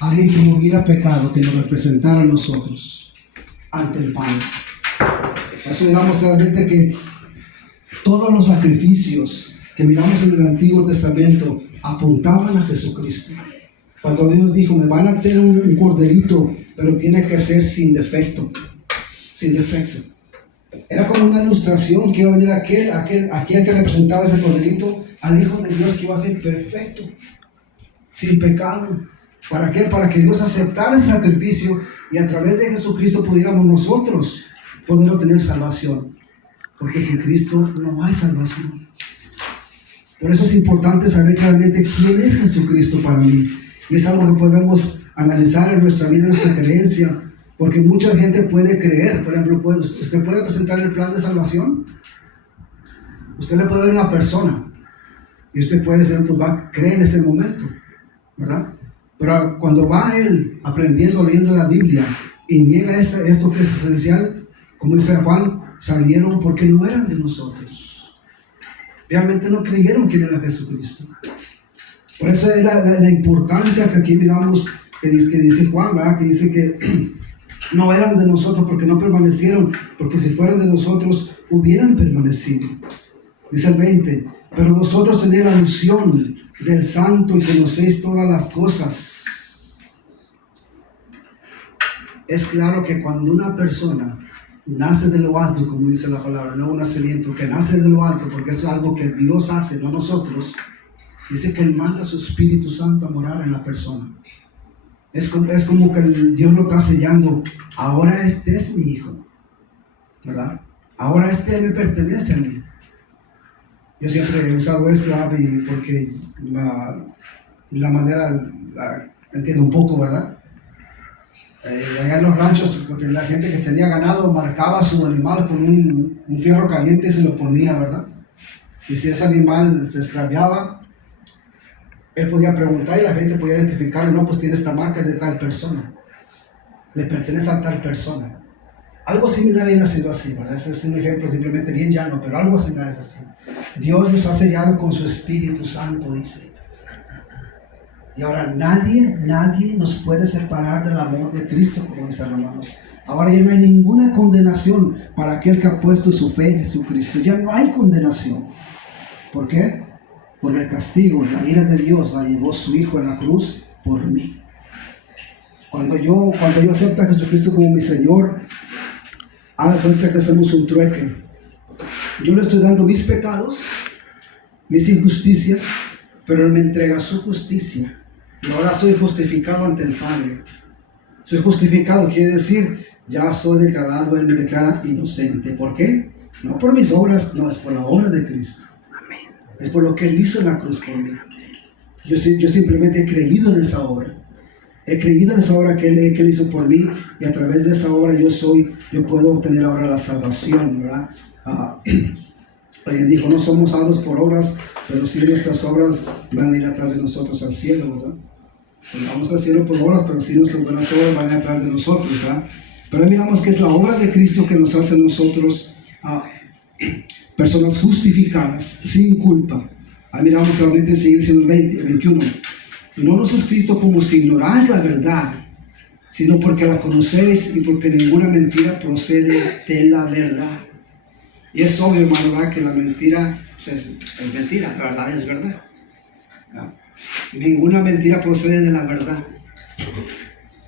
alguien que no hubiera pecado, que nos representara a nosotros ante el Padre. Por eso miramos realmente que todos los sacrificios que miramos en el Antiguo Testamento apuntaban a Jesucristo. Cuando Dios dijo, me van a tener un corderito, pero tiene que ser sin defecto. Sin defecto. Era como una ilustración que iba a venir aquel que representaba ese corderito, al Hijo de Dios que iba a ser perfecto, sin pecado. ¿Para qué? Para que Dios aceptara ese sacrificio y a través de Jesucristo pudiéramos nosotros poder obtener salvación. Porque sin Cristo no hay salvación. Por eso es importante saber realmente quién es Jesucristo para mí. Y es algo que podemos analizar en nuestra vida, en nuestra creencia. Porque mucha gente puede creer. Por ejemplo, usted puede presentar el plan de salvación. Usted le puede ver a una persona. Y usted puede ser, pues va a creer en ese momento. ¿Verdad? Pero cuando va él aprendiendo, leyendo la Biblia y niega esto que es esencial, como dice Juan, salieron porque no eran de nosotros. Realmente no creyeron quién era Jesucristo. Por eso es la importancia que aquí miramos, que dice Juan, ¿verdad? Que dice que no eran de nosotros porque no permanecieron, porque si fueran de nosotros hubieran permanecido. Dice el 20, pero vosotros tenéis la unción del Santo y conocéis todas las cosas. Es claro que cuando una persona nace de lo alto, como dice la palabra, no un nacimiento, que nace de lo alto, porque es algo que Dios hace, no nosotros, dice que Él manda a su Espíritu Santo a morar en la persona. Es como que Dios lo está sellando. Ahora este es mi hijo, ¿verdad? Ahora este me pertenece a mí. Yo siempre he usado esto, Abby, porque la manera la entiendo un poco, ¿verdad? Allá en los ranchos, porque la gente que tenía ganado marcaba a su animal con un fierro caliente y se lo ponía, ¿verdad? Y si ese animal se extraviaba, él podía preguntar y la gente podía identificarlo. No, pues tiene esta marca, es de tal persona. Le pertenece a tal persona. Algo similar viene siendo así, ¿verdad? Ese es un ejemplo simplemente bien llano, pero algo similar es así. Dios nos ha sellado con su Espíritu Santo, dice. Y ahora nadie nos puede separar del amor de Cristo, como dice Romanos. Ahora ya no hay ninguna condenación para aquel que ha puesto su fe en Jesucristo. Ya no hay condenación. ¿Por qué? Por el castigo, la ira de Dios la llevó su Hijo en la cruz por mí. Cuando yo acepto a Jesucristo como mi Señor, haga cuenta que hacemos un trueque. Yo le estoy dando mis pecados, mis injusticias, pero Él me entrega su justicia. Y ahora soy justificado ante el Padre. Soy justificado, quiere decir, ya soy declarado, Él me declara inocente. ¿Por qué? No por mis obras, no, es por la obra de Cristo. Es por lo que Él hizo en la cruz por mí. Yo simplemente he creído en esa obra. He creído en esa obra que Él hizo por mí, y a través de esa obra yo puedo obtener ahora la salvación, ¿verdad? Alguien dijo, no somos salvos por obras, pero sí nuestras obras van a ir atrás de nosotros al cielo, ¿verdad? Pues vamos al cielo por obras, pero sí nuestras buenas obras van a ir atrás de nosotros, ¿verdad? Pero miramos que es la obra de Cristo que nos hace nosotros personas justificadas, sin culpa. Ahí miramos solamente sigue siendo el 21. No nos es escrito como si ignoráis la verdad, sino porque la conocéis y porque ninguna mentira procede de la verdad. Y es obvio, hermano, ¿verdad? Que la mentira pues es mentira, la verdad es verdad. ¿No? Ninguna mentira procede de la verdad.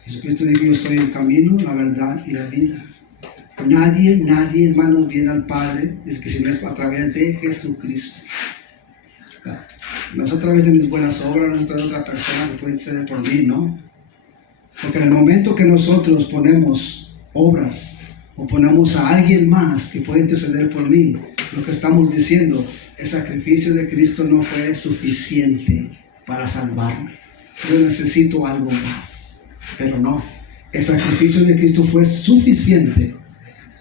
Jesucristo dijo, yo soy el camino, la verdad y la vida. Nadie, hermanos, viene al Padre, es que si no es a través de Jesucristo. No es a través de mis buenas obras, no es a través de otra persona que puede ser por mí, ¿no? Porque en el momento que nosotros ponemos obras o ponemos a alguien más que puede interceder por mí, lo que estamos diciendo, el sacrificio de Cristo no fue suficiente para salvarme. Yo necesito algo más. Pero no, el sacrificio de Cristo fue suficiente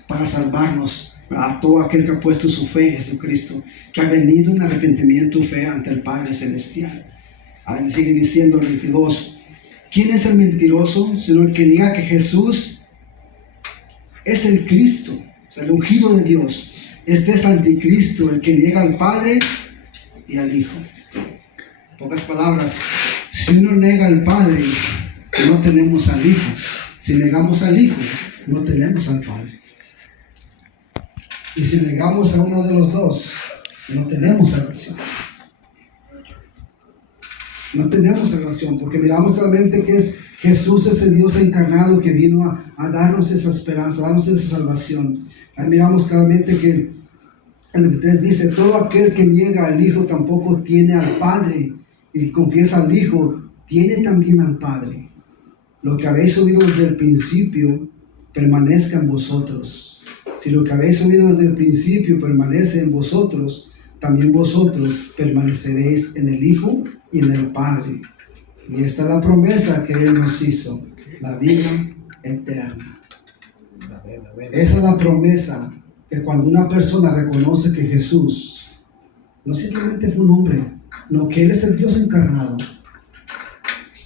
para salvarnos a todo aquel que ha puesto su fe en Jesucristo, que ha venido en arrepentimiento y fe ante el Padre Celestial. Ahí sigue diciendo el 22, ¿quién es el mentiroso sino el que niega que Jesús es el Cristo, o sea, el ungido de Dios? Este es anticristo, el que niega al Padre y al Hijo. En pocas palabras, si uno niega al Padre, no tenemos al Hijo. Si negamos al Hijo, no tenemos al Padre. Y si negamos a uno de los dos, no tenemos salvación. No tenemos salvación, porque miramos realmente que es Jesús, ese Dios encarnado que vino a darnos esa esperanza, a darnos esa salvación. Ahí miramos claramente que el 23 dice, todo aquel que niega al Hijo tampoco tiene al Padre, y que confiesa al Hijo, tiene también al Padre. Lo que habéis oído desde el principio, permanezca en vosotros. Si lo que habéis oído desde el principio permanece en vosotros, también vosotros permaneceréis en el Hijo y en el Padre. Y esta es la promesa que Él nos hizo, la vida eterna. Esa es la promesa, que cuando una persona reconoce que Jesús no simplemente fue un hombre, no, que Él es el Dios encarnado,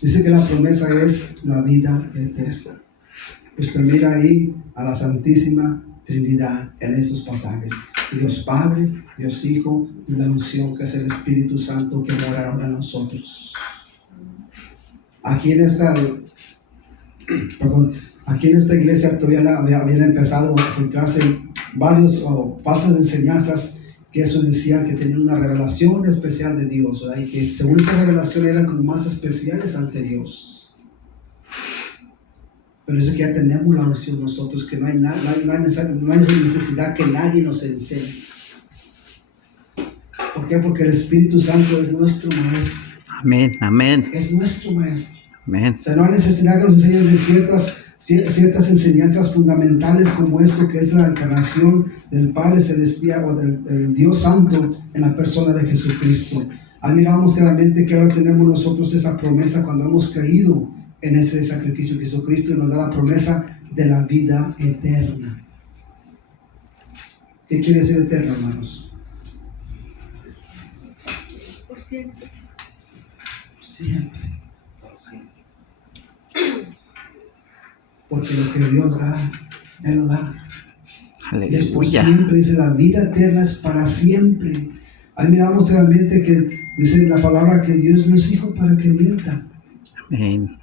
dice que la promesa es la vida eterna. Usted mira ahí a la Santísima Trinidad en estos pasajes. Dios Padre, Dios Hijo y la unción que es el Espíritu Santo que mora ahora en nosotros. Aquí en esta iglesia todavía habían empezado a filtrarse varios falsas enseñanzas que eso decían que tenían una revelación especial de Dios, ¿verdad? Y que según esa revelación eran como más especiales ante Dios. Pero eso que ya tenemos la unción nosotros, que no hay necesidad que nadie nos enseñe. ¿Por qué? Porque el Espíritu Santo es nuestro maestro. Amén, amén. Es nuestro maestro. Amén. O sea, no hay necesidad que nos enseñen de ciertas enseñanzas fundamentales como esto, que es la encarnación del Padre Celestial o del Dios Santo en la persona de Jesucristo. Ahí miramos claramente que ahora tenemos nosotros esa promesa cuando hemos creído en ese sacrificio de Jesucristo y nos da la promesa de la vida eterna. ¿Qué quiere decir eterno, hermanos? Por siempre. Siempre. Porque lo que Dios da, Él lo da. Y es por Aleluya. siempre, dice, la vida eterna es para siempre. Ahí miramos realmente que dice la palabra que Dios no es hijo para que mienta. Amén.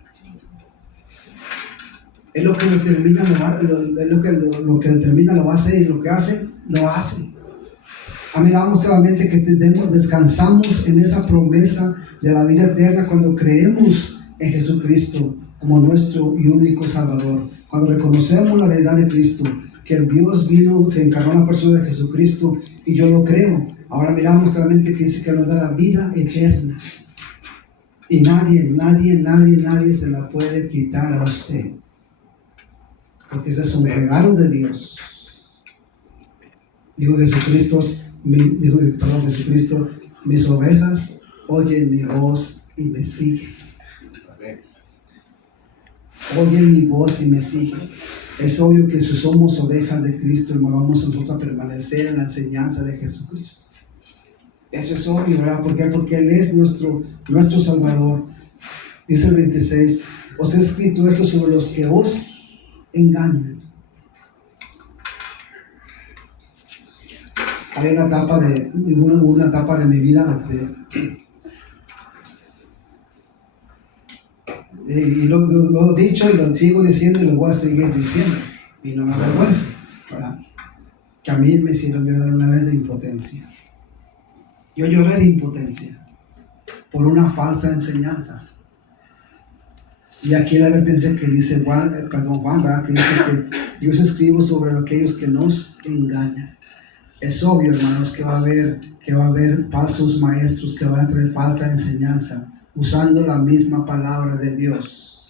Es lo que determina, lo que determina lo hace, y lo que hace, lo hace. Ahí miramos realmente que descansamos en esa promesa de la vida eterna cuando creemos en Jesucristo como nuestro y único Salvador. Cuando reconocemos la deidad de Cristo, que el Dios vino, se encarnó en la persona de Jesucristo, y yo lo creo. Ahora miramos realmente que dice que nos da la vida eterna. Y nadie se la puede quitar a usted. Porque ese es un regalo de Dios. Dijo Jesucristo, mis ovejas oyen mi voz y me siguen. Oyen mi voz y me siguen. Es obvio que si somos ovejas de Cristo, hermano, vamos nosotros a permanecer en la enseñanza de Jesucristo. Eso es obvio, ¿verdad? ¿Por qué? Porque Él es nuestro Salvador. Dice el 26, os he escrito esto sobre los que os engañan. Hay una etapa de mi vida y lo he dicho y lo sigo diciendo y lo voy a seguir diciendo, y no me avergüenza, ¿verdad? Que a mí me hicieron llorar una vez de impotencia. Yo lloré de impotencia por una falsa enseñanza. Y aquí la advertencia que dice Juan, ¿verdad? Que dice que yo os escribo sobre aquellos que nos engañan. Es obvio, hermanos, que va a haber falsos maestros que van a traer falsa enseñanza, usando la misma palabra de Dios,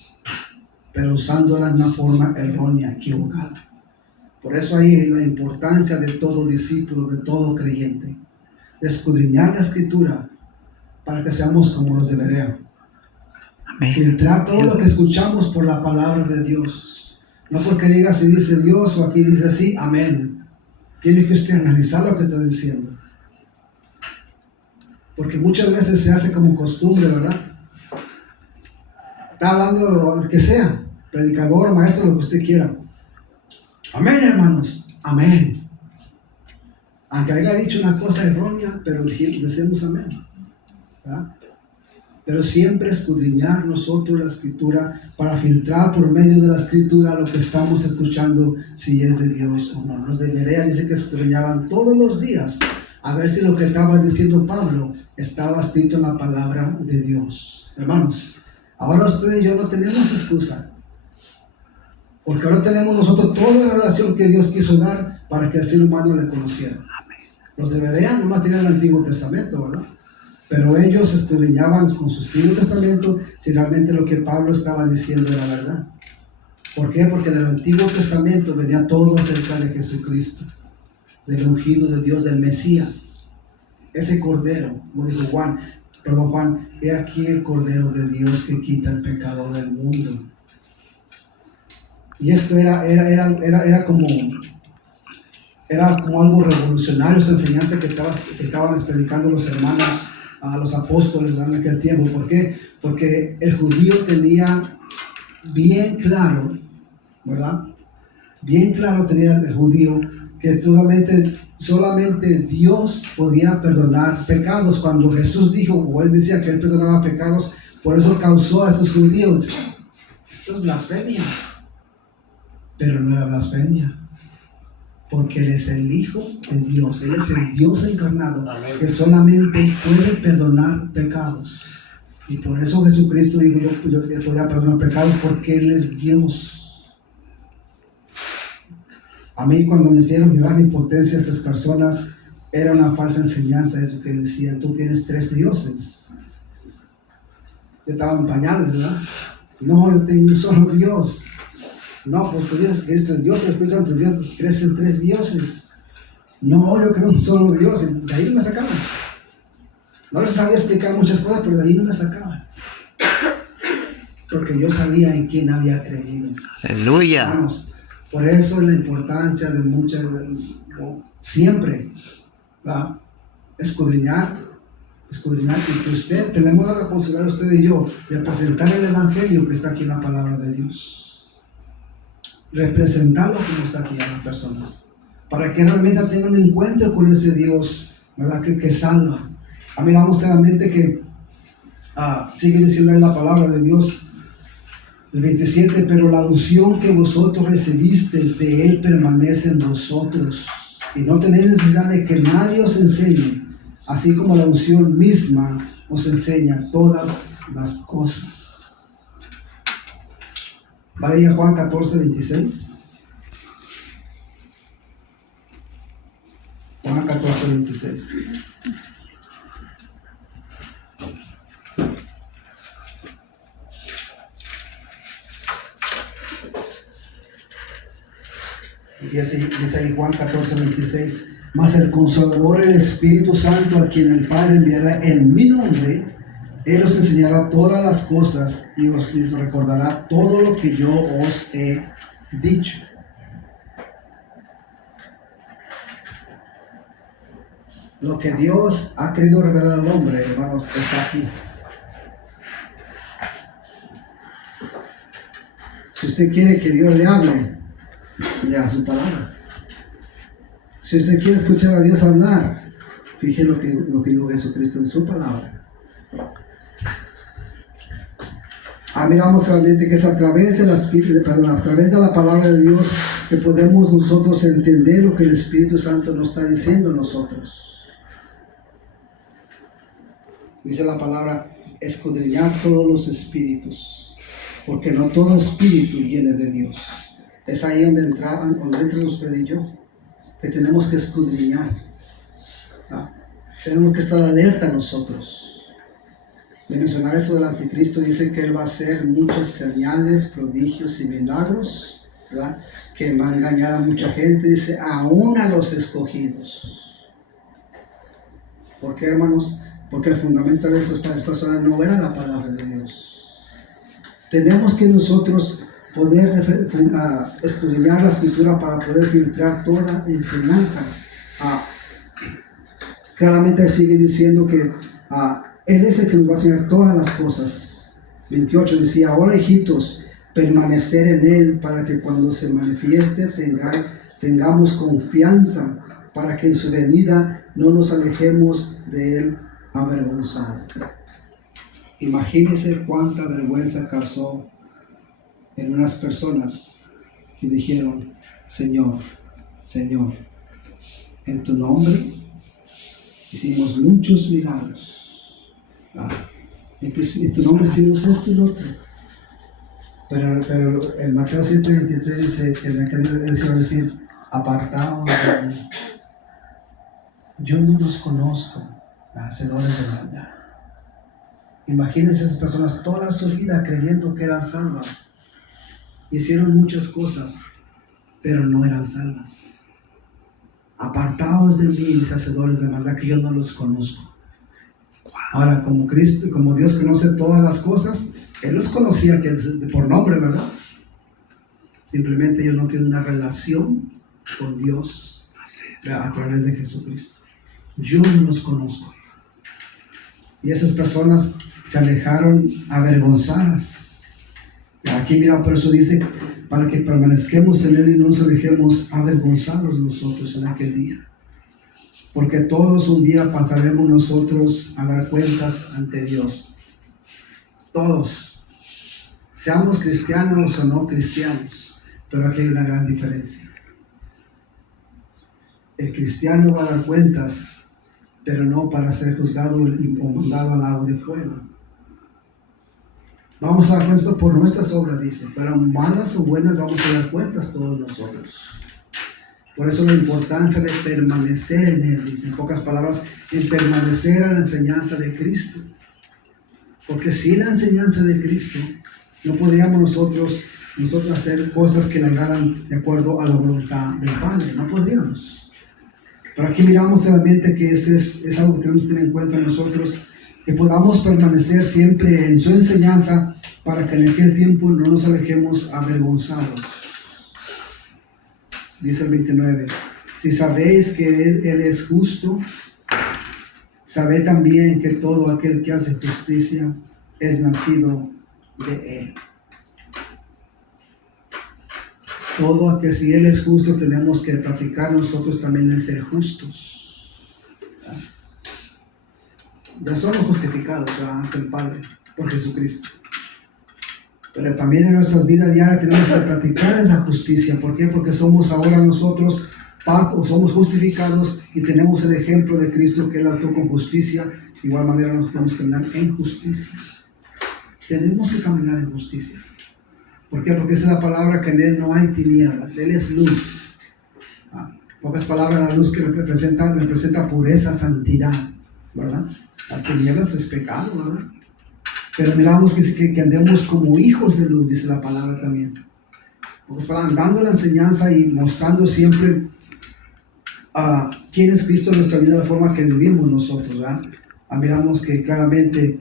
pero usándola de una forma errónea, equivocada. Por eso ahí la importancia de todo discípulo, de todo creyente, de escudriñar la Escritura para que seamos como los de Berea. Amén. Filtrar todo lo que escuchamos por la palabra de Dios. No porque diga si dice Dios o aquí dice así, amén. Tiene que usted analizar lo que está diciendo. Porque muchas veces se hace como costumbre, ¿verdad? Está hablando lo que sea, predicador, maestro, lo que usted quiera. Amén, hermanos. Amén. Aunque haya dicho una cosa errónea, pero decimos amén, ¿verdad? pero siempre escudriñar nosotros la Escritura para filtrar por medio de la Escritura lo que estamos escuchando, si es de Dios o no. Los de Berea dice que escudriñaban todos los días a ver si lo que estaba diciendo Pablo estaba escrito en la palabra de Dios. Hermanos, ahora ustedes y yo no tenemos excusa, porque ahora tenemos nosotros toda la relación que Dios quiso dar para que el ser humano le conociera. Los de Berea nomás tenían el Antiguo Testamento, ¿verdad? Pero ellos escudriñaban con su Antiguo Testamento si realmente lo que Pablo estaba diciendo era verdad. ¿Por qué? Porque en el Antiguo Testamento venía todo acerca de Jesucristo, del ungido de Dios, del Mesías, ese Cordero, como dijo Juan, he aquí el Cordero de Dios que quita el pecado del mundo. Y esto era como algo revolucionario, esta enseñanza que estaban predicando los hermanos, a los apóstoles en aquel tiempo. ¿Por qué? Porque el judío tenía bien claro, ¿verdad? Bien claro tenía el judío que solamente Dios podía perdonar pecados. Cuando Jesús dijo, o él decía que él perdonaba pecados, por eso causó a esos judíos, esto es blasfemia. Pero no era blasfemia, porque Él es el Hijo de Dios, Él es el Dios encarnado, que solamente puede perdonar pecados. Y por eso Jesucristo dijo, yo podía perdonar pecados, porque Él es Dios. A mí, cuando me hicieron llorar de impotencia estas personas, era una falsa enseñanza eso que decían, tú tienes 3 dioses. Yo estaba en pañales, ¿verdad? No, yo tengo un solo Dios. No, pues tú dices que Cristo es Dios, y el Espíritu Santo es Dios, crees en 3 dioses. No, yo creo en un solo Dios, y de ahí me sacaban. No les sabía explicar muchas cosas, pero de ahí me sacaban. Porque yo sabía en quién había creído. Aleluya. Hermanos, por eso es la importancia de siempre, ¿verdad? Escudriñar, y que tenemos la responsabilidad, usted y yo, de presentar el Evangelio que está aquí en la palabra de Dios. Representarlo como está aquí a las personas, para que realmente tengan un encuentro con ese Dios, ¿verdad? Que salva. A mí vamos a la mente que sigue diciendo en la palabra de Dios, el 27, pero la unción que vosotros recibisteis de Él permanece en vosotros, y no tenéis necesidad de que nadie os enseñe, así como la unción misma os enseña todas las cosas. Vaya Juan 14:26. Juan 14:26. Dice ahí Juan 14:26. Mas el Consolador, el Espíritu Santo, a quien el Padre enviará en mi nombre, Él os enseñará todas las cosas y os recordará todo lo que yo os he dicho. Lo que Dios ha querido revelar al hombre, hermanos, está aquí. Si usted quiere que Dios le hable, lea su palabra. Si usted quiere escuchar a Dios hablar, fíjese lo que dijo Jesucristo en su palabra. Miramos realmente que es a través de la palabra de Dios que podemos nosotros entender lo que el Espíritu Santo nos está diciendo a nosotros. Dice la palabra, escudriñar todos los espíritus, porque no todo espíritu viene de Dios. Es ahí donde entran usted y yo, que tenemos que escudriñar. Tenemos que estar alerta nosotros. De mencionar esto del anticristo, dice que él va a hacer muchas señales, prodigios y milagros, ¿verdad? Que va a engañar a mucha gente, dice, aún a los escogidos. ¿Por qué, hermanos? Porque el fundamento de esas personas no era la palabra de Dios. Tenemos que nosotros poder escudriñar la Escritura para poder filtrar toda enseñanza. Claramente sigue diciendo que Él es el que nos va a enseñar todas las cosas. 28 decía, ahora hijitos, permanecer en Él para que cuando se manifieste tengamos confianza, para que en su venida no nos alejemos de Él avergonzados. Imagínense cuánta vergüenza causó en unas personas que dijeron, Señor, Señor, en tu nombre hicimos muchos milagros. En tu nombre hicimos esto y lo otro. Pero en Mateo 7:23 dice que en aquel día se va a decir, apartados de mí. Yo no los conozco, hacedores de maldad. Imagínense esas personas toda su vida creyendo que eran salvas. Hicieron muchas cosas, pero no eran salvas. Apartados de mí, mis hacedores de maldad, que yo no los conozco. Ahora, como Cristo, como Dios conoce todas las cosas, Él los conocía por nombre, ¿verdad? Simplemente ellos no tienen una relación con Dios a través de Jesucristo. Yo no los conozco. Y esas personas se alejaron avergonzadas. Aquí mira, por eso dice, para que permanezcamos en Él y no nos alejemos avergonzados nosotros en aquel día. Porque todos un día pasaremos nosotros a dar cuentas ante Dios. Todos. Seamos cristianos o no cristianos. Pero aquí hay una gran diferencia. El cristiano va a dar cuentas, pero no para ser juzgado o mandado al lago de fuego. Vamos a dar cuentas por nuestras obras, dice, pero malas o buenas vamos a dar cuentas todos nosotros. Por eso la importancia de permanecer en Él, dice, en pocas palabras, en permanecer a la enseñanza de Cristo. Porque sin la enseñanza de Cristo, no podríamos nosotros hacer cosas que le agradan de acuerdo a la voluntad del Padre, no podríamos. Pero aquí miramos realmente que ese es algo que tenemos que tener en cuenta nosotros, que podamos permanecer siempre en su enseñanza para que en aquel tiempo no nos alejemos avergonzados. Dice el 29, si sabéis que Él es justo, sabed también que todo aquel que hace justicia es nacido de Él. Todo aquel, si Él es justo, tenemos que practicar nosotros también en ser justos. Ya somos justificados ante el Padre por Jesucristo. Pero también en nuestras vidas diarias tenemos que practicar esa justicia. ¿Por qué? Porque somos ahora nosotros somos justificados y tenemos el ejemplo de Cristo, que Él actuó con justicia. De igual manera nosotros tenemos que caminar en justicia. Tenemos que caminar en justicia. ¿Por qué? Porque esa es la palabra, que en Él no hay tinieblas. Él es luz. Pocas palabras, la luz que representa pureza, santidad, ¿verdad? Las tinieblas es pecado, ¿verdad? Pero miramos que andemos como hijos de luz, dice la palabra también. Pocas palabras, dando la enseñanza y mostrando siempre quién es Cristo en nuestra vida, la forma que vivimos nosotros, ¿verdad? Miramos que claramente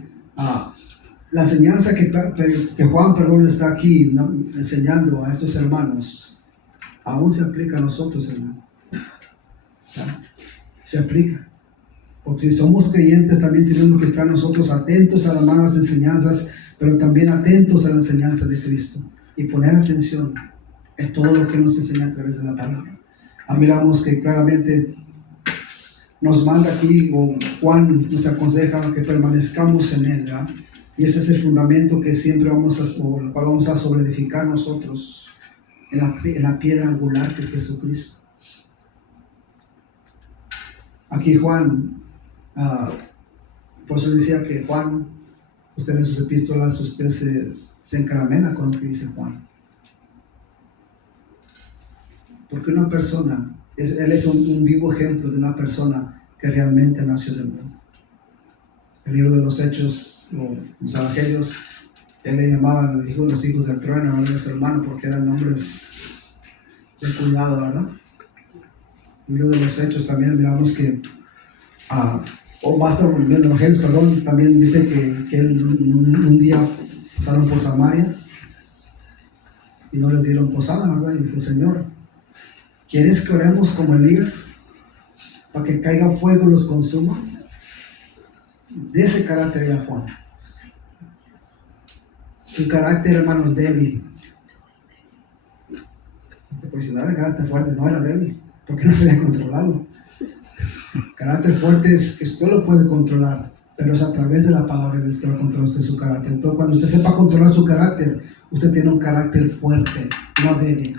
la enseñanza que Juan, está aquí, ¿no?, enseñando a estos hermanos, aún se aplica a nosotros, hermano. ¿Ya? Se aplica. Porque si somos creyentes, también tenemos que estar nosotros atentos a las malas enseñanzas, pero también atentos a la enseñanza de Cristo y poner atención en todo lo que nos enseña a través de la palabra. Miramos que claramente nos manda aquí, o Juan nos aconseja que permanezcamos en Él, ¿verdad? Y ese es el fundamento que siempre el cual vamos a sobreedificar nosotros en la piedra angular que es Jesucristo. Aquí Juan, por eso decía que Juan, usted en sus epístolas, usted se encaramela con lo que dice Juan. Porque una persona, él es un vivo ejemplo de una persona que realmente nació de nuevo. El libro de los Hechos, o los Evangelios, él le llamaba el hijo de los hijos del trueno, ¿no?, de su hermano, porque eran nombres de cuidado, ¿verdad? El libro de los Hechos también miramos que, el Evangelio, perdón, también dice que él un día pasaron por Samaria y no les dieron posada, ¿verdad? Y dijo, Señor, ¿quieres que oremos como Elías para que caiga fuego y los consuma? De ese carácter era Juan. Su carácter, hermano, es débil. Pues si no era carácter fuerte, no era débil, porque no sabía controlarlo. Carácter fuerte es que usted lo puede controlar, pero es a través de la palabra de Dios que va a controlar usted su carácter. Entonces, cuando usted sepa controlar su carácter, usted tiene un carácter fuerte, no débil.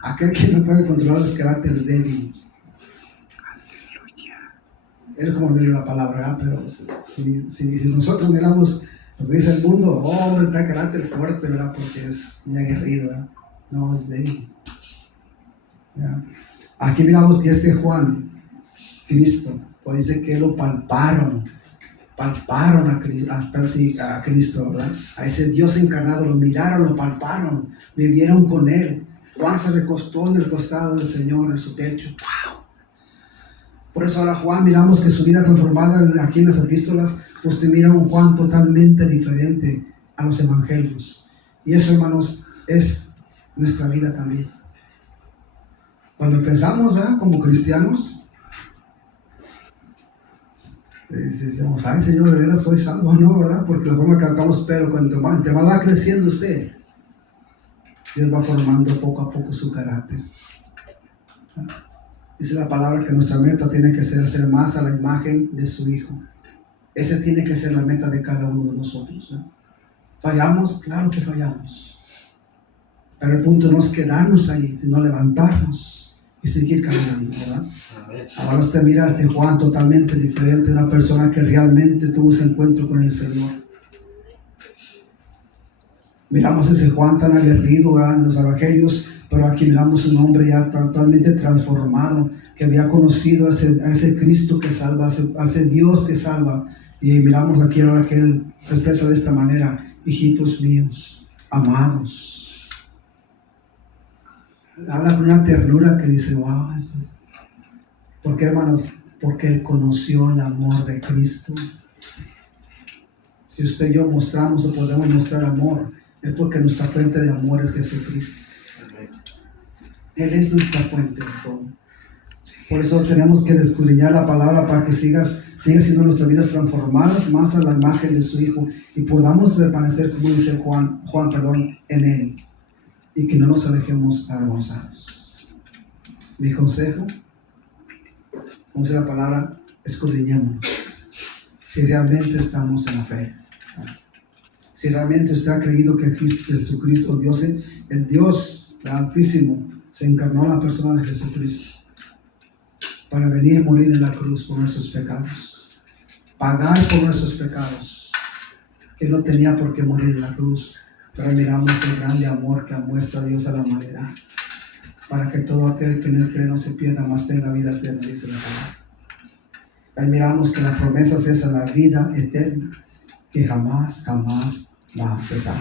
Aquel que no puede controlar su carácter es débil. Es como leer la palabra, ¿verdad? Pero si nosotros miramos lo que dice el mundo, hombre, está carácter fuerte, ¿verdad? Porque es muy aguerrido, ¿verdad? No, es débil. ¿Verdad? Aquí miramos que este Juan, Cristo, pues dice que lo palparon a Cristo, ¿verdad? A ese Dios encarnado, lo miraron, lo palparon, vivieron con él. Juan se recostó en el costado del Señor, en su pecho. Por eso ahora Juan, miramos que su vida transformada aquí en las epístolas, usted mira un Juan totalmente diferente a los evangelios. Y eso, hermanos, es nuestra vida también. Cuando pensamos, ¿verdad? Como cristianos, decimos, ay Señor, de veras soy salvo, ¿no? ¿Verdad? Porque la forma que acabamos, pero cuando más va creciendo usted, Dios va formando poco a poco su carácter. Dice la palabra que nuestra meta tiene que ser más a la imagen de su Hijo. Esa tiene que ser la meta de cada uno de nosotros, ¿no? ¿Fallamos? Claro que fallamos. Pero el punto no es quedarnos ahí, sino levantarnos y seguir caminando, ¿verdad? Ahora usted mira a este Juan totalmente diferente, una persona que realmente tuvo ese encuentro con el Señor. Miramos ese Juan tan aguerrido, ¿verdad? En los evangelios, pero aquí miramos un hombre ya totalmente transformado, que había conocido a ese Cristo que salva, a ese Dios que salva. Y miramos aquí ahora que él se expresa de esta manera: hijitos míos, amados. Habla con una ternura que dice, wow. ¿Por qué, hermanos? Porque él conoció el amor de Cristo. Si usted y yo mostramos o podemos mostrar amor, es porque nuestra fuente de amor es Jesucristo. Él es nuestra fuente de todo. Por eso tenemos que escudriñar la palabra para que siga siendo nuestras vidas transformadas más a la imagen de su Hijo y podamos permanecer, como dice Juan, en Él, y que no nos alejemos avergonzados. Mi consejo, como dice la palabra, escudriñemos si realmente estamos en la fe. Si realmente usted ha creído que Jesucristo, el Dios Altísimo, se encarnó en la persona de Jesucristo para venir y morir en la cruz por nuestros pecados, pagar por nuestros pecados, que no tenía por qué morir en la cruz, pero miramos el grande amor que muestra Dios a la humanidad, para que todo aquel que en él cree no se pierda, mas tenga vida eterna, dice la palabra. Ahí miramos que la promesa es esa, la vida eterna, que jamás va a cesar.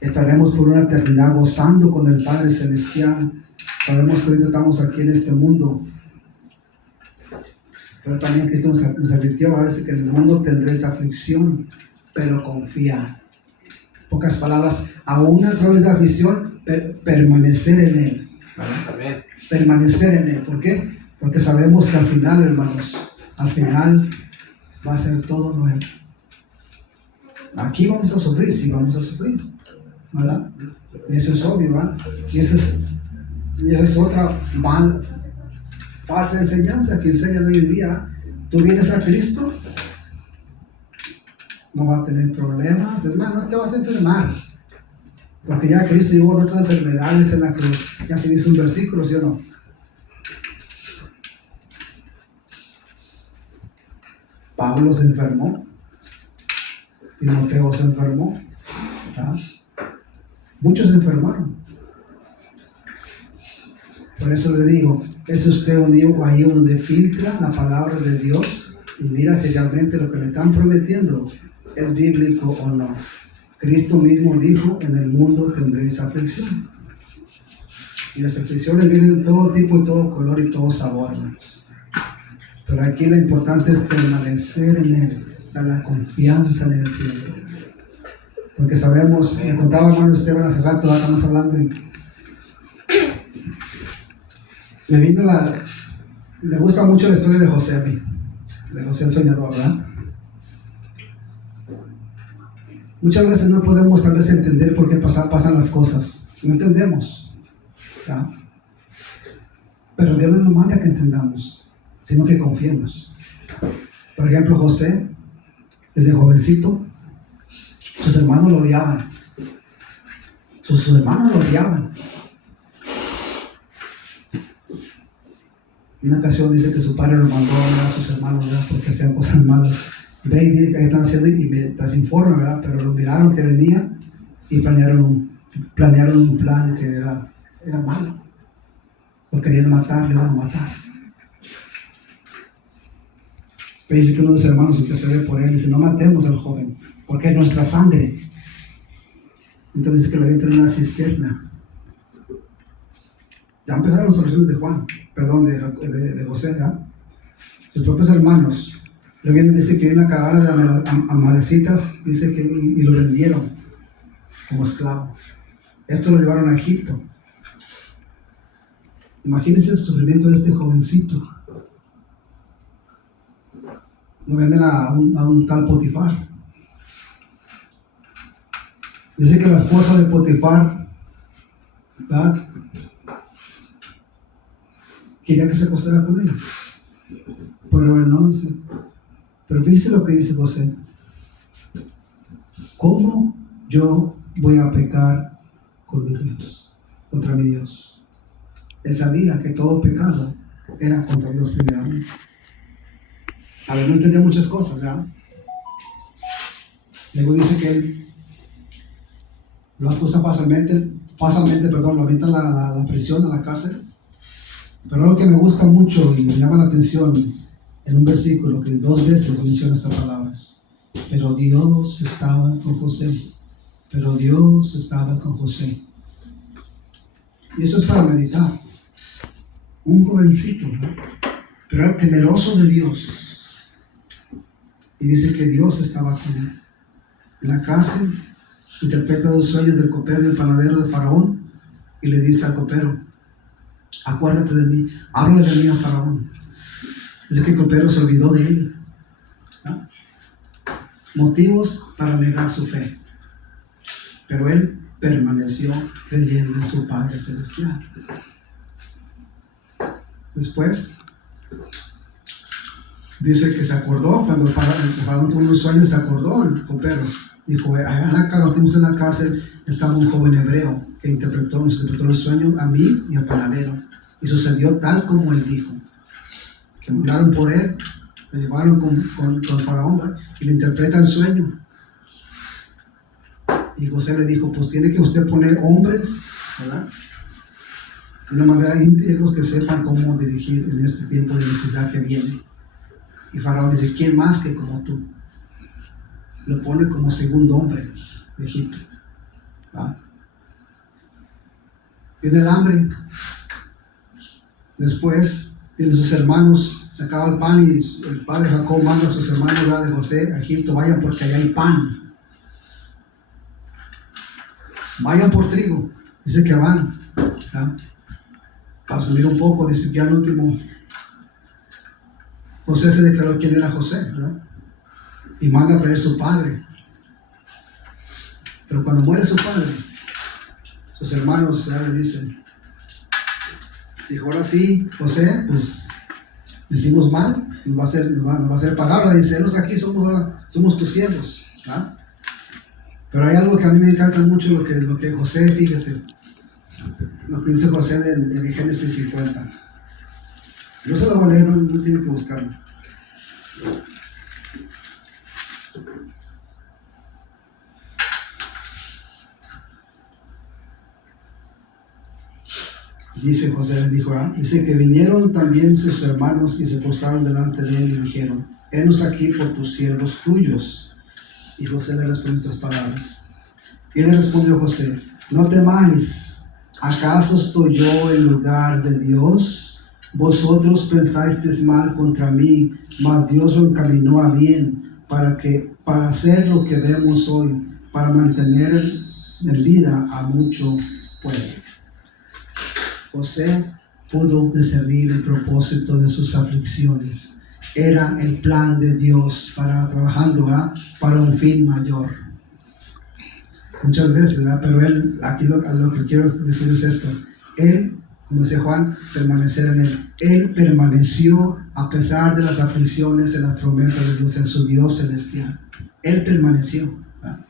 Estaremos por una eternidad gozando con el Padre Celestial. Sabemos que ahorita estamos aquí en este mundo, pero también Cristo nos advirtió, a veces, que en el mundo tendréis aflicción, pero confía. En pocas palabras, aún a través de la aflicción, permanecer en Él. ¿Verdad? Permanecer en Él. ¿Por qué? Porque sabemos que al final, hermanos, va a ser todo nuevo. Aquí vamos a sufrir, sí vamos a sufrir, ¿verdad? Y eso es obvio, ¿verdad? Y esa es otra falsa enseñanza que enseñan hoy en día. Tú vienes a Cristo, no vas a tener problemas, es más, no te vas a enfermar, porque ya Cristo llevó nuestras enfermedades en la cruz. Ya se dice un versículo, ¿sí o no? Pablo se enfermó, Timoteo se enfermó, ¿verdad? Muchos se enfermaron. Por eso le digo, es usted ahí donde filtra la palabra de Dios y mira si realmente lo que le están prometiendo es bíblico o no. Cristo mismo dijo, en el mundo tendréis aflicción. Y las aflicciones vienen de todo tipo y todo color y todo sabor, ¿no? Pero aquí lo importante es permanecer en Él, o sea, la confianza en el cielo. Porque sabemos, me contaba hermano Esteban hace rato, estamos hablando y me gusta mucho la historia de José a mí, de José el soñador, ¿verdad? Muchas veces no podemos tal vez entender por qué pasan las cosas, no entendemos, ¿verdad? Pero Dios no nos manda que entendamos, sino que confiemos. Por ejemplo, José Desde jovencito, sus hermanos lo odiaban. Sus hermanos lo odiaban. En una ocasión dice que su padre lo mandó a sus hermanos, ¿verdad? Porque hacían cosas malas. Ve y dile que están haciendo y me desinforma, ¿verdad? Pero lo miraron que venía y planearon un plan que era malo. Lo querían matar, le iban a matar. Pero dice que uno de sus hermanos intercede por él y dice, no matemos al joven, porque es nuestra sangre. Entonces dice que lo avientan en una cisterna. Ya empezaron los oraciones de Juan, perdón, de José, ¿verdad? Sus propios hermanos. Luego viene, dice que hay una caravana de amalecitas, dice que y lo vendieron como esclavo. Esto lo llevaron a Egipto. Imagínense el sufrimiento de este jovencito. Lo venden a un tal Potifar. Dice que la esposa de Potifar, ¿verdad?, quería que se acostara con él. Pero él no dice. Pero fíjese lo que dice José. ¿Cómo yo voy a pecar con mi Dios? Contra mi Dios. Él sabía que todo pecado era contra Dios primeramente. A ver, no entendía muchas cosas, ¿verdad? Luego dice que él lo acusa fácilmente, lo avienta a la prisión, a la cárcel. Pero lo que me gusta mucho y me llama la atención en un versículo que 2 veces menciona estas palabras. Pero Dios estaba con José. Pero Dios estaba con José. Y eso es para meditar. Un jovencito, ¿no?, pero era temeroso de Dios. Y dice que Dios estaba con él. En la cárcel, interpreta 2 sueños del copero y el panadero de Faraón. Y le dice al copero, acuérdate de mí, háblale de mí a Faraón. Dice que el copero se olvidó de él, ¿no? Motivos para negar su fe. Pero él permaneció creyendo en su Padre Celestial. Después, dice que se acordó, cuando el Faraón tuvo unos sueños, se acordó el copero. Dijo, acá cuando estuvimos en la cárcel, estaba un joven hebreo que interpretó los sueños a mí y al panadero. Y sucedió tal como él dijo. Que mandaron por él, lo llevaron con Faraón, ¿verdad?, y le interpreta el sueño. Y José le dijo, pues tiene que usted poner hombres, ¿verdad?, de una manera íntegros que sepan cómo dirigir en este tiempo de necesidad que viene. Y Faraón dice, ¿quién más que como tú? Lo pone como segundo hombre de Egipto, ¿verdad? Viene el hambre. Después vienen sus hermanos, sacaba el pan y el padre Jacob manda a sus hermanos, ¿verdad?, de José a Egipto, vayan porque allá hay pan. Vayan por trigo. Dice que van, ¿verdad? Para salir un poco, dice que al último José se declaró quién era José, ¿verdad? Y manda a traer su padre. Pero cuando muere su padre, sus hermanos ya le dicen, dijo, ahora sí, José, pues decimos mal, nos va a hacer palabra, dice, los aquí somos tus siervos, ¿verdad? Pero hay algo que a mí me encanta mucho, lo que José, fíjese, lo que dice José en Génesis 50. Yo se lo voy a leer, no tienen que buscarlo. Dice José, dice que vinieron también sus hermanos y se postraron delante de él y dijeron, henos aquí por tus siervos tuyos. Y José le respondió estas palabras. Y le respondió José, no temáis, ¿acaso estoy yo en lugar de Dios? Vosotros pensasteis mal contra mí, mas Dios lo encaminó a bien para hacer lo que vemos hoy, para mantener en vida a mucho pueblo. José pudo discernir el propósito de sus aflicciones. Era el plan de Dios trabajando, ¿verdad?, para un fin mayor. Muchas veces, ¿verdad? Pero él, aquí lo que quiero decir es esto. como dice Juan, permanecer en Él. Él permaneció a pesar de las aflicciones, en las promesas de Dios, en su Dios celestial. Él permaneció. ¿Verdad?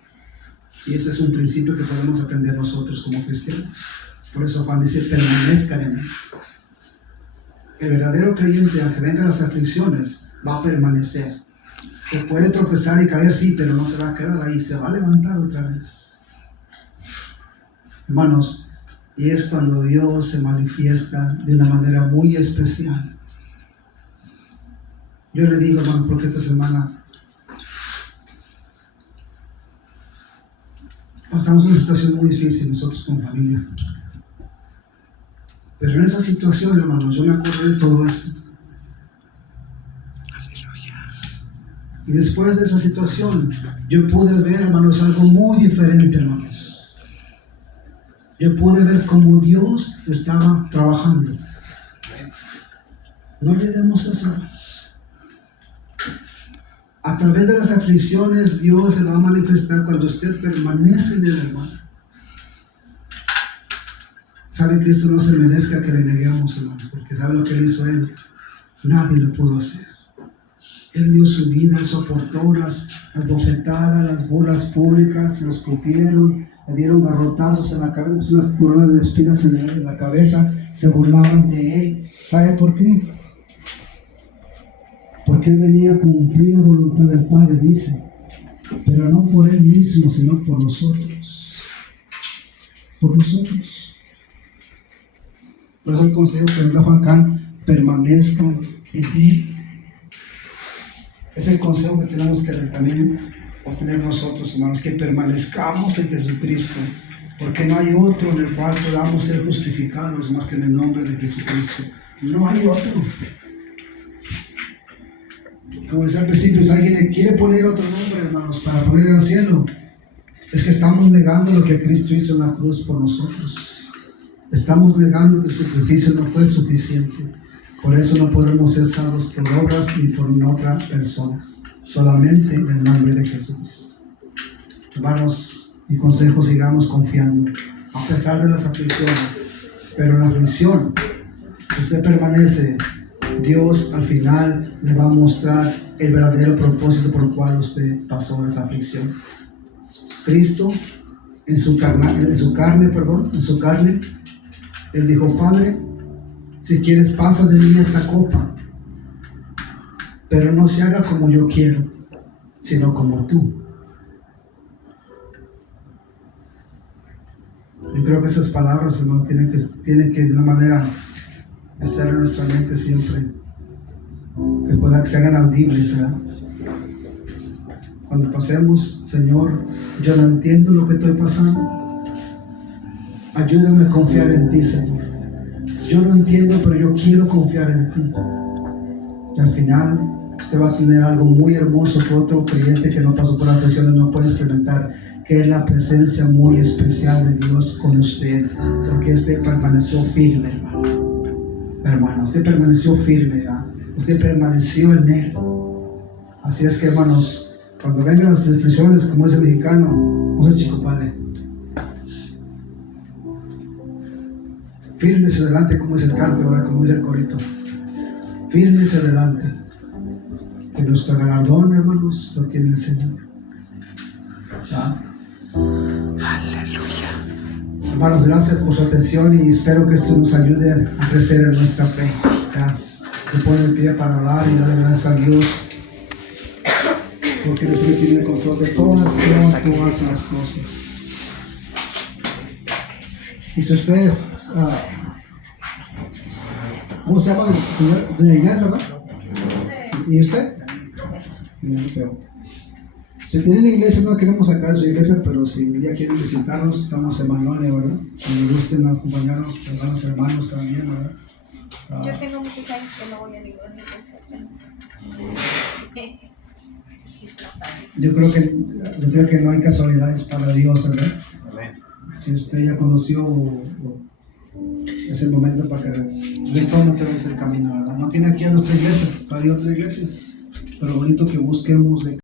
Y ese es un principio que podemos aprender nosotros como cristianos. Por eso Juan dice, permanezcan en Él. El verdadero creyente, aunque vengan las aflicciones, va a permanecer. Se puede tropezar y caer, sí, pero no se va a quedar ahí, se va a levantar otra vez. Hermanos, y es cuando Dios se manifiesta de una manera muy especial. Yo le digo, hermano, porque esta semana pasamos una situación muy difícil nosotros como familia. Pero en esa situación, hermanos, yo me acuerdo de todo esto. Y después de esa situación, yo pude ver, hermanos, algo muy diferente, hermanos. Yo pude ver cómo Dios estaba trabajando. No olvidemos eso. A través de las aflicciones, Dios se va a manifestar cuando usted permanece en el hermano. Sabe que Cristo no se merezca que le neguemos, hermano, porque sabe lo que Él hizo Él. Nadie lo pudo hacer. Él dio su vida, Él soportó las bofetadas, las burlas públicas, lo escupieron, le dieron garrotazos en la cabeza, unas coronas de espinas en la cabeza, se burlaban de Él. ¿Sabe por qué? Porque Él venía a cumplir la voluntad del Padre, dice, pero no por Él mismo, sino por nosotros. Por nosotros. Por eso el consejo que nos da Juan Can, permanezcan en Él. Es el consejo que tenemos que también obtener nosotros, hermanos, que permanezcamos en Jesucristo, porque no hay otro en el cual podamos ser justificados más que en el nombre de Jesucristo. No hay otro. Como decía al principio, si alguien le quiere poner otro nombre, hermanos, para poder ir al cielo, es que estamos negando lo que Cristo hizo en la cruz por nosotros. Estamos negando que el sacrificio no fue suficiente. Por eso no podemos ser salvos por obras ni por otra persona, solamente en el nombre de Jesucristo. Hermanos, mi consejo, sigamos confiando, a pesar de las aflicciones, pero en la aflicción, si usted permanece, Dios al final le va a mostrar el verdadero propósito por el cual usted pasó esa aflicción. Cristo, en su carne, Él dijo, Padre, si quieres, pasa de mí esta copa, pero no se haga como yo quiero, sino como tú. Yo creo que esas palabras, hermano, tienen que de una manera estar en nuestra mente siempre, que se hagan audibles, ¿verdad? Cuando pasemos, Señor, yo no entiendo lo que estoy pasando, ayúdame a confiar en ti, Señor. Yo no entiendo, pero yo quiero confiar en ti. Y al final, usted va a tener algo muy hermoso que otro creyente que no pasó por la aflicción no puede experimentar, que es la presencia muy especial de Dios con usted, porque usted permaneció firme, hermano. Usted permaneció firme, ¿verdad? Usted permaneció en Él. Así es que, hermanos, cuando vengan las aflicciones, como es el mexicano, no se chicopale. Firmes adelante, como es el canto, ¿verdad? Como es el corito. Firmes adelante. Que nuestro galardón, hermanos, lo tiene el Señor. ¿Ya? Aleluya. Hermanos, gracias por su atención y espero que esto nos ayude a crecer en nuestra fe. Gracias. Se pone en pie para orar y darle gracias a Dios, porque Él es el que tiene el control de todas las cosas. Y si ustedes, ¿cómo se llama? Doña Inés, ¿verdad? ¿Y usted? Si tienen iglesia, no queremos sacar de su iglesia, pero si un día quieren visitarnos, estamos en Magnolia, ¿verdad? Si les gusten acompañarnos, hermanos también, ¿verdad? Yo tengo muchos años que no voy a ninguna iglesia. Yo creo que no hay casualidades para Dios, ¿verdad? Si usted ya conoció, es el momento para que retome otra vez el camino, ¿verdad? No tiene aquí a nuestra iglesia, para ir a otra iglesia, pero bonito que busquemos de